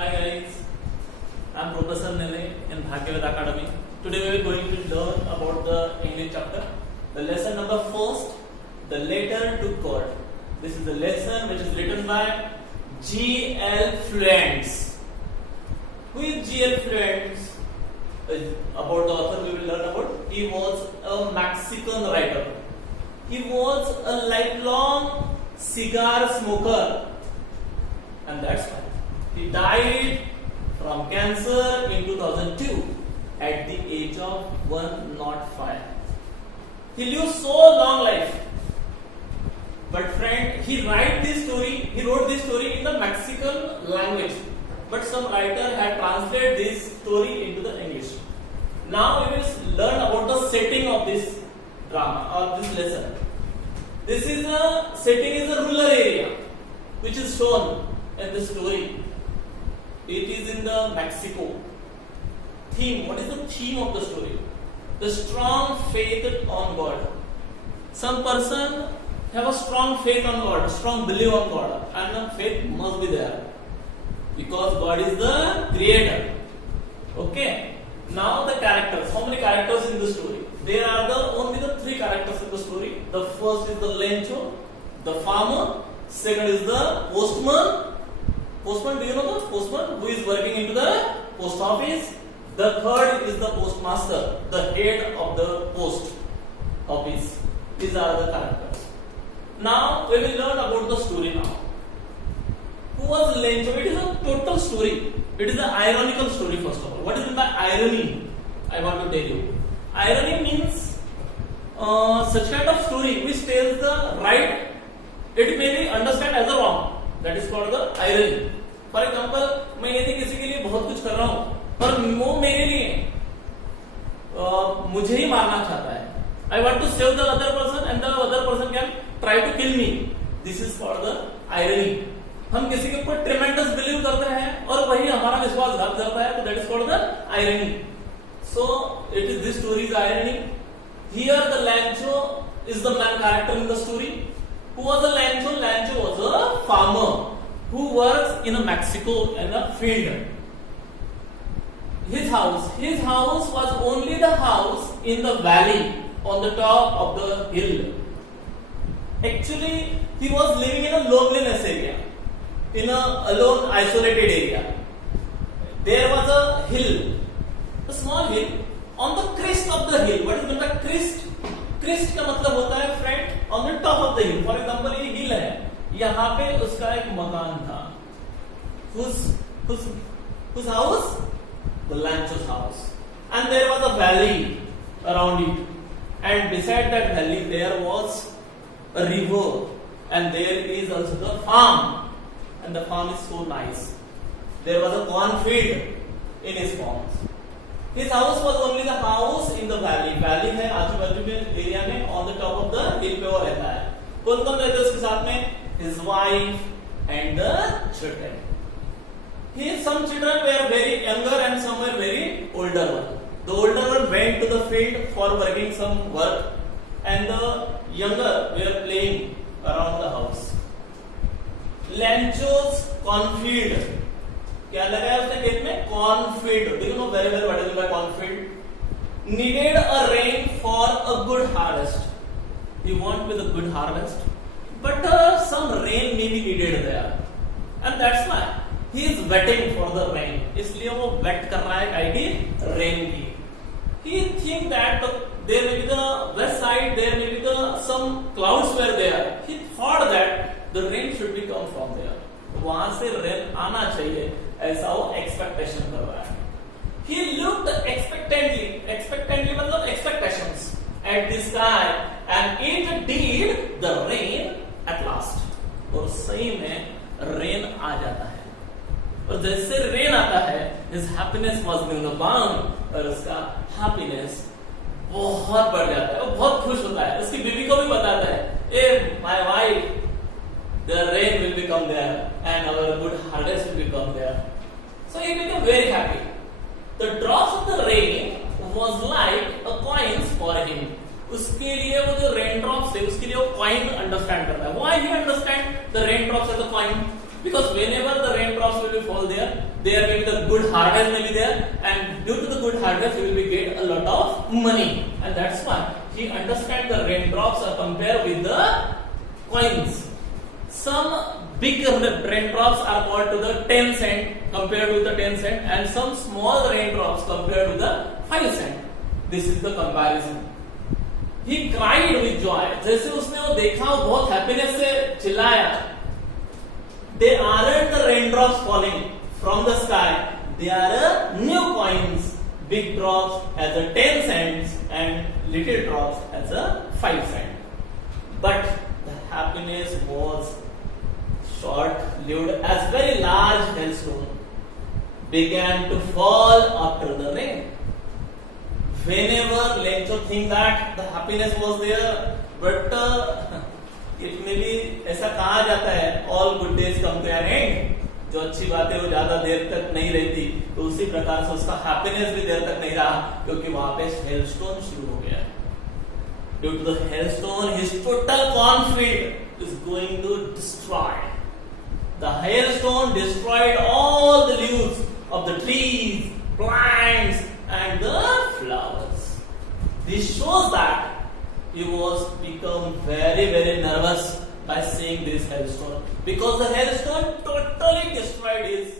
Hi guys, I'm Professor Nele in Bhagyavat Academy. Today we are going to learn about the English chapter. The lesson number first, the letter to God. This is the lesson which is written by G.L. Fluents. Who is G.L. Fluents? About the author we will learn about. He was a Mexican writer. He was a lifelong cigar smoker, and that's why he died from cancer in 2002 at the age of 105. He lived so long life, but friend, he wrote this story in the Mexican language, but some writer had translated this story into the English. Now we will learn about the setting of this drama or this lesson. This is a setting is a rural area which is shown in the story. It is in the Mexico. Theme. What is the theme of the story? The strong faith on God. Some person have a strong faith on God, strong belief on God, and the faith must be there because God is the creator. Okay. Now the characters. How many characters in the story? There are only the three characters in the story. The first is the Lencho, the farmer. Second is the postman. Postman, do you know the postman who is working into the post office? The third is the postmaster, the head of the post office. These are the characters. Now we will learn about the story now. Who was Lencho? It is a total story. It is an ironical story first of all. What is meant by irony? I want to tell you. Irony means such kind of story which tells the right, it may be understood as a wrong. That is called the irony. For example, मैं यदि किसी के लिए बहुत कुछ कर रहा हूँ पर वो मेरे लिए मुझे ही मारना चाहता है. I want to save the other person and the other person can try to kill me. This is called the irony. हम किसी के ऊपर tremendous believe करते हैं और वही हमारा विश्वासघात करता है, तो that is called the irony. So it is this story is irony. Here the Lancho is the main character in the story. Who was a Lancho? Lancho was a farmer who works in a Mexico in a field. His house was only the house in the valley on the top of the hill. Actually, he was living in a loneliness area, in a alone, isolated area. There was a hill, a small hill, on the crest of the hill. What is meant by crest? Crest का मतलब होता है friend on the top of the hill. For example, ये हिल है, यहाँ पे उसका एक मकान था. Whose house? The Lancho's house. And there was a valley around it. And beside that valley there was a river. And there is also the farm. And the farm is so nice. There was a cornfield in his farm. His house was only the house in the valley. Valley है आजू बाजू में area में on the top of the hill पे वो रहता है. कौन कौन रहते हैं उसके साथ में? His wife and the children. Some children were very younger and some were very older one. The older one went to the field for working some work, and the younger were playing around the house. Lancho's cornfield. क्या लगाया उसने खेत में? Cornfield. Do you know very well what is meant by cornfield? Needed a rain for a good harvest. He want with a good harvest, but some rain may be needed there, and that's why he is waiting for the rain. इसलिए वो wait कर रहा है काहे की? Rain की. He think that there may be the west side, there may be the some clouds were there. He thought that the rain should be come from there. वहां से rain आना चाहिए, ऐसा वो expectation कर रहा है. He looked expectantly मतलब expectations at the sky, and it did the rain at last. और सही में rain आ जाता है. और जैसे रेन आता है, his happiness was in the bound, और उसका happiness बहुत बढ़ जाता है, वो बहुत खुश होता है. उसकी बीवी को भी बताता है, my wife, the rain will become there and our good harvest will become there. So he became very happy. The drops of the rain was like a coins for him. उसके लिए वो जो रेन ड्रॉप्स है उसके लिए वो coin understand करता है. Why he understand the rain drops as a coin? Because whenever the raindrops will be fall there, there. There may be the good hardware may be there, and due to the good hardware, he will be get a lot of money, and that's why he understands the raindrops are compared with the coins. Some big raindrops are called to the 10 cent compared with the 10 cent, and some small raindrops compared with the 5 cent. This is the comparison. He cried with joy. जैसे उसने वो देखा वो बहुत happiness से चिल्लाया. They aren't the raindrops falling from the sky. They are new coins. Big drops as a 10 cents and little drops as a 5 cent. But the happiness was short-lived as very large hailstone began to fall after the rain. Whenever Lencho think that the happiness was there, but it may be ऐसा कहा जाता है all good days come to an end. जो अच्छी बात है वो ज्यादा देर तक नहीं रहती, तो उसी प्रकार से उसका हैप्पीनेस भी देर तक नहीं रहा, क्योंकि वहां पे हेलस्टोन शुरू हो गया. Due to the hailstone, his total cornfield is going to destroy. The hailstone destroyed all the leaves of the trees, plants, and the flowers. This shows that he was become very nervous by seeing this hailstone, because the hailstone totally destroyed his